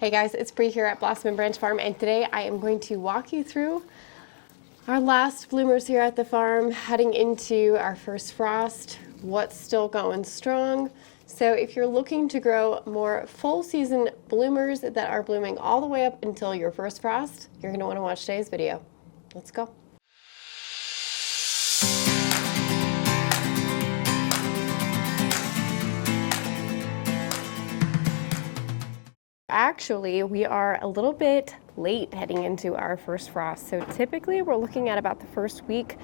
Hey guys, it's Bree here at Blossom and Branch Farm, and today I am going to walk you through our last bloomers here at the farm, heading into our first frost, what's still going strong. So if you're looking to grow more full season bloomers that are blooming all the way up until your first frost, you're gonna wanna watch today's video. Let's go. Actually, we are a little bit late heading into our first frost. So typically we're looking at about the first week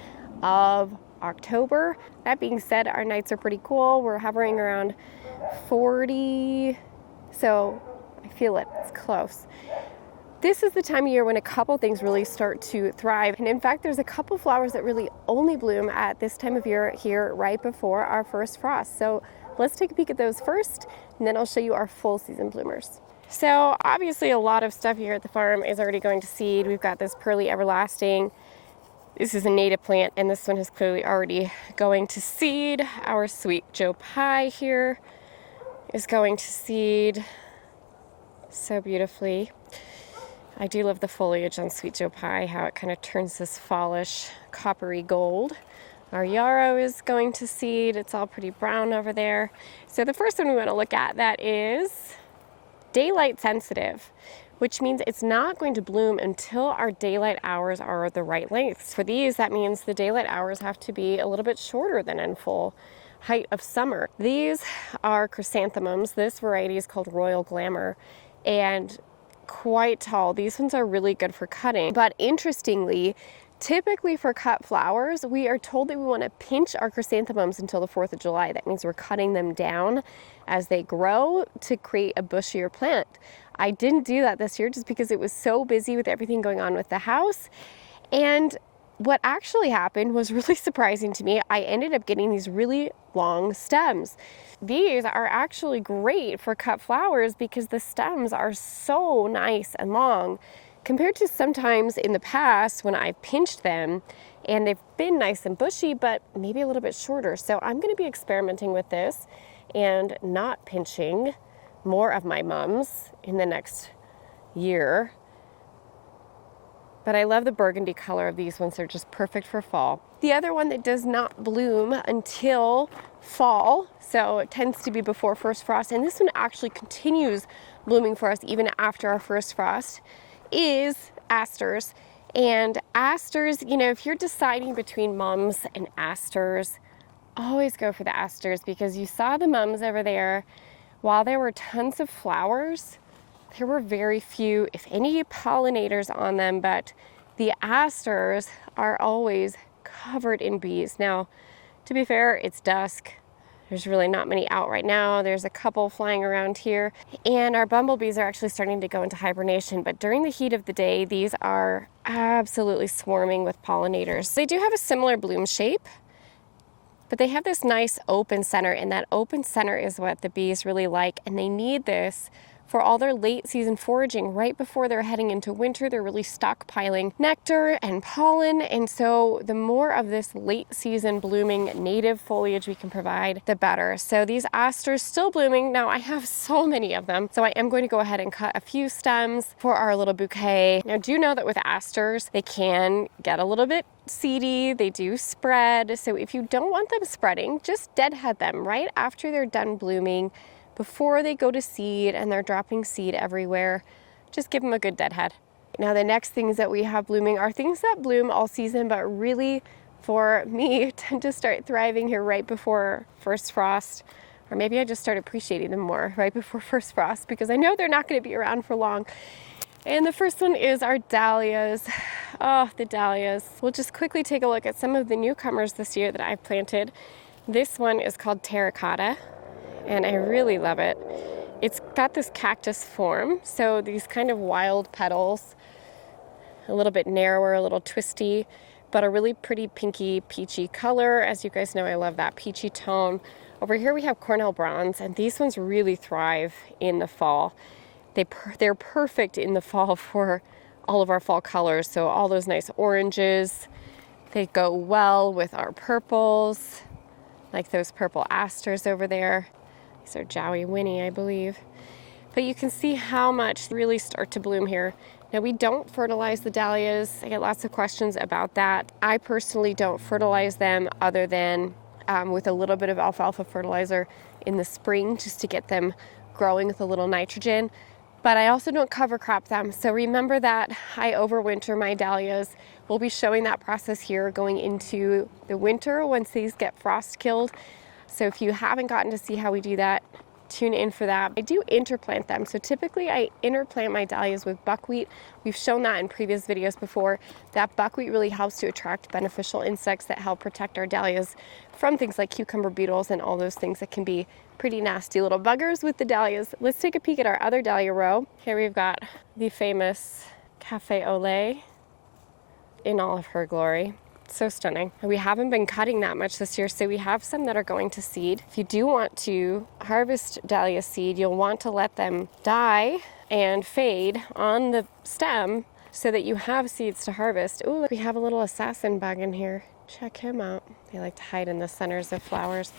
of October. That being said, our nights are pretty cool. We're hovering around 40, so I feel it, it's close. This is the time of year when a couple things really start to thrive. And in fact, there's a couple flowers that really only bloom at this time of year here right before our first frost. So let's take a peek at those first, and then I'll show you our full season bloomers. So obviously a lot of stuff here at the farm is already going to seed. We've got this Pearly Everlasting. This is a native plant, and this one is clearly already going to seed. Our Sweet Joe Pye here is going to seed so beautifully. I do love the foliage on Sweet Joe Pye, how it kind of turns this fallish coppery gold. Our yarrow is going to seed. It's all pretty brown over there. So the first one we want to look at that is daylight sensitive, which means it's not going to bloom until our daylight hours are the right lengths. For these, that means the daylight hours have to be a little bit shorter than in full height of summer. These are chrysanthemums. This variety is called Royal Glamour, and quite tall. These ones are really good for cutting. But interestingly, typically for cut flowers, we are told that we want to pinch our chrysanthemums until the 4th of July. That means we're cutting them down as they grow to create a bushier plant. I didn't do that this year just because it was so busy with everything going on with the house. And what actually happened was really surprising to me. I ended up getting these really long stems. These are actually great for cut flowers because the stems are so nice and long compared to sometimes in the past when I've pinched them and they've been nice and bushy, but maybe a little bit shorter. So I'm going to be experimenting with this and not pinching more of my mums in the next year. But I love the burgundy color of these ones. They're just perfect for fall. The other one that does not bloom until fall, so it tends to be before first frost, and this one actually continues blooming for us even after our first frost, is asters. And asters, you know, if you're deciding between mums and asters, always go for the asters, because you saw the mums over there. While there were tons of flowers, there were very few, if any, pollinators on them, but the asters are always covered in bees. Now, to be fair, it's dusk. There's really not many out right now. There's a couple flying around here, and our bumblebees are actually starting to go into hibernation, but during the heat of the day, these are absolutely swarming with pollinators. They do have a similar bloom shape, but they have this nice open center, and that open center is what the bees really like, and they need this for all their late season foraging. Right before they're heading into winter, they're really stockpiling nectar and pollen, and so the more of this late season blooming native foliage we can provide, the better. So these asters still blooming. Now I have so many of them, so I am going to go ahead and cut a few stems for our little bouquet. Now do know that with asters, they can get a little bit seedy, they do spread, so if you don't want them spreading, just deadhead them right after they're done blooming, before they go to seed and they're dropping seed everywhere. Just give them a good deadhead. Now the next things that we have blooming are things that bloom all season, but really for me tend to start thriving here right before first frost, or maybe I just start appreciating them more right before first frost because I know they're not going to be around for long. And the first one is our dahlias. Oh, the dahlias. We'll just quickly take a look at some of the newcomers this year that I've planted. This one is called Terracotta, and I really love it. It's got this cactus form, so these kind of wild petals, a little bit narrower, a little twisty, but a really pretty pinky, peachy color. As you guys know, I love that peachy tone. Over here we have Cornell Bronze, and these ones really thrive in the fall. They're perfect in the fall for all of our fall colors, so all those nice oranges, they go well with our purples, like those purple asters over there. These are Jowie Winnie, I believe. But you can see how much they really start to bloom here. Now, we don't fertilize the dahlias. I get lots of questions about that. I personally don't fertilize them other than with a little bit of alfalfa fertilizer in the spring just to get them growing with a little nitrogen. But I also don't cover crop them. So remember that I overwinter my dahlias. We'll be showing that process here going into the winter once these get frost killed. So if you haven't gotten to see how we do that, tune in for that. I do interplant them. So typically I interplant my dahlias with buckwheat. We've shown that in previous videos before. That buckwheat really helps to attract beneficial insects that help protect our dahlias from things like cucumber beetles and all those things that can be pretty nasty little buggers with the dahlias. Let's take a peek at our other dahlia row. Here we've got the famous Cafe Olay in all of her glory. So stunning. We haven't been cutting that much this year, so we have some that are going to seed. If you do want to harvest dahlia seed, you'll want to let them die and fade on the stem so that you have seeds to harvest. Ooh, look, we have a little assassin bug in here. Check him out. They like to hide in the centers of flowers.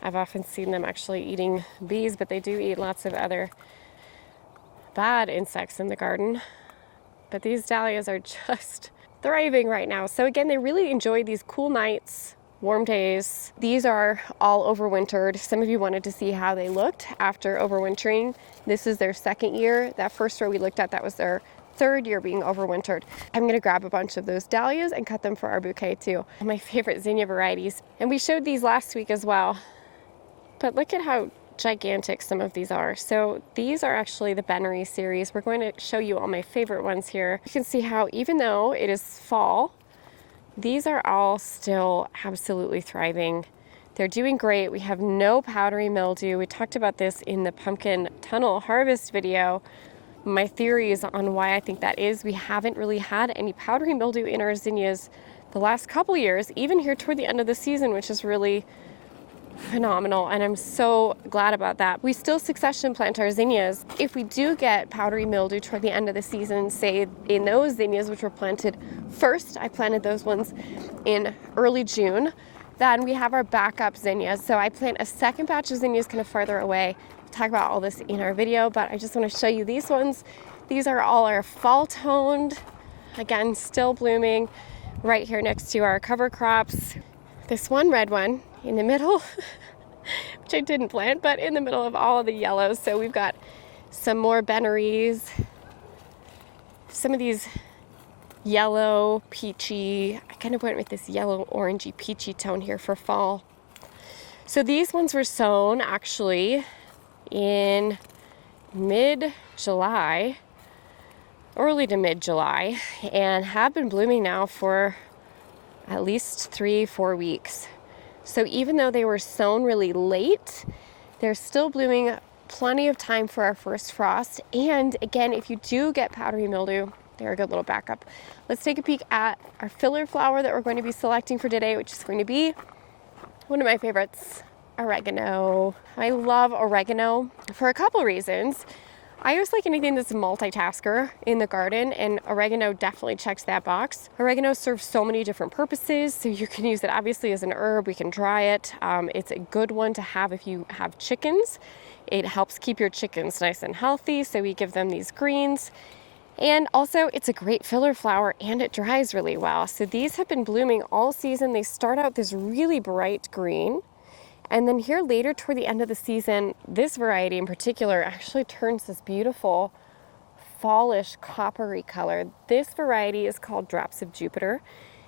I've often seen them actually eating bees, but they do eat lots of other bad insects in the garden. But these dahlias are just thriving right now. So again, they really enjoy these cool nights, warm days. These are all overwintered. Some of you wanted to see how they looked after overwintering. This is their second year. That first row we looked at, that was their third year being overwintered. I'm gonna grab a bunch of those dahlias and cut them for our bouquet too. My favorite zinnia varieties. And we showed these last week as well. But look at how gigantic some of these are. So these are actually the Bennery series. We're going to show you all my favorite ones here. You can see how even though it is fall, these are all still absolutely thriving. They're doing great. We have no powdery mildew. We talked about this in the pumpkin tunnel harvest video. My theories on why I think that is, we haven't really had any powdery mildew in our zinnias the last couple years, even here toward the end of the season, which is really phenomenal, and I'm so glad about that. We still succession plant our zinnias. If we do get powdery mildew toward the end of the season, say in those zinnias which were planted first, I planted those ones in early June, then we have our backup zinnias. So I plant a second batch of zinnias kind of farther away. We'll talk about all this in our video, but I just want to show you these ones. These are all our fall toned, again, still blooming right here next to our cover crops. This one red one in the middle, which I didn't plant, but in the middle of all of the yellows. So we've got some more Bennerys, some of these yellow, peachy. I kind of went with this yellow, orangey, peachy tone here for fall. So these ones were sown actually in mid-July, early to mid-July, and have been blooming now for at least 3-4 weeks. So even though they were sown really late, they're still blooming plenty of time for our first frost. And again, if you do get powdery mildew, they're a good little backup. Let's take a peek at our filler flower that we're going to be selecting for today, which is going to be one of my favorites, oregano. I love oregano for a couple reasons. I always like anything that's a multitasker in the garden, and oregano definitely checks that box. Oregano serves so many different purposes, so you can use it obviously as an herb. We can dry it. It's a good one to have if you have chickens. It helps keep your chickens nice and healthy, so we give them these greens. And also, it's a great filler flower, and it dries really well. So these have been blooming all season. They start out this really bright green. And then here later toward the end of the season, this variety in particular actually turns this beautiful fallish coppery color. This variety is called Drops of Jupiter,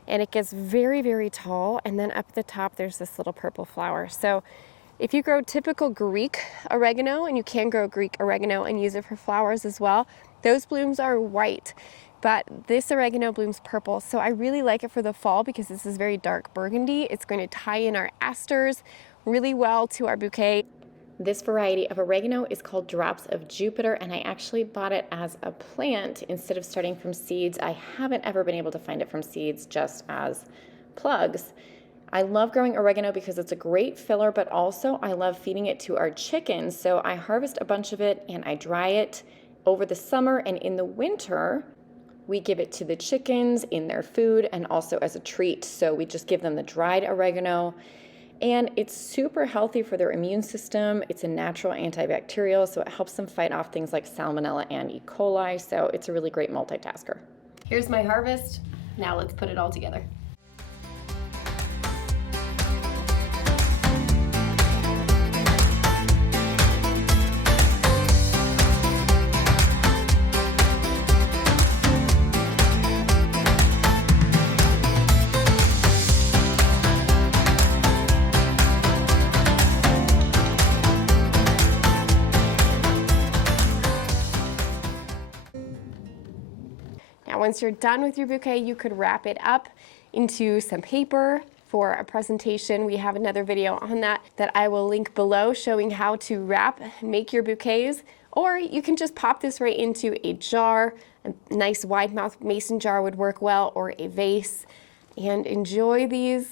and it gets very, very tall. And then up at the top, there's this little purple flower. So if you grow typical Greek oregano, and you can grow Greek oregano and use it for flowers as well, those blooms are white. But this oregano blooms purple, so I really like it for the fall because this is very dark burgundy. It's going to tie in our asters really well to our bouquet. This variety of oregano is called Drops of Jupiter, and I actually bought it as a plant instead of starting from seeds. I haven't ever been able to find it from seeds, just as plugs. I love growing oregano because it's a great filler, but also I love feeding it to our chickens. So I harvest a bunch of it and I dry it over the summer, and in the winter, we give it to the chickens in their food and also as a treat. So we just give them the dried oregano. And it's super healthy for their immune system. It's a natural antibacterial, so it helps them fight off things like salmonella and E. coli. So it's a really great multitasker. Here's my harvest. Now let's put it all together. Now, once you're done with your bouquet, you could wrap it up into some paper for a presentation. We have another video on that I will link below showing how to wrap and make your bouquets. Or you can just pop this right into a jar. A nice wide mouth mason jar would work well, or a vase. And enjoy these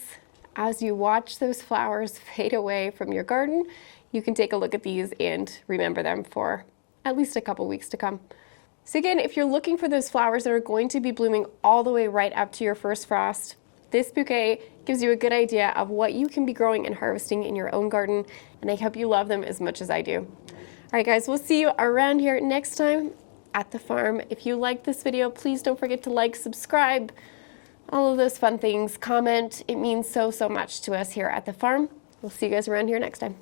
as you watch those flowers fade away from your garden. You can take a look at these and remember them for at least a couple weeks to come. So again, if you're looking for those flowers that are going to be blooming all the way right up to your first frost, this bouquet gives you a good idea of what you can be growing and harvesting in your own garden, and I hope you love them as much as I do. All right, guys, we'll see you around here next time at the farm. If you like this video, please don't forget to like, subscribe, all of those fun things, comment. It means so much to us here at the farm. We'll see you guys around here next time.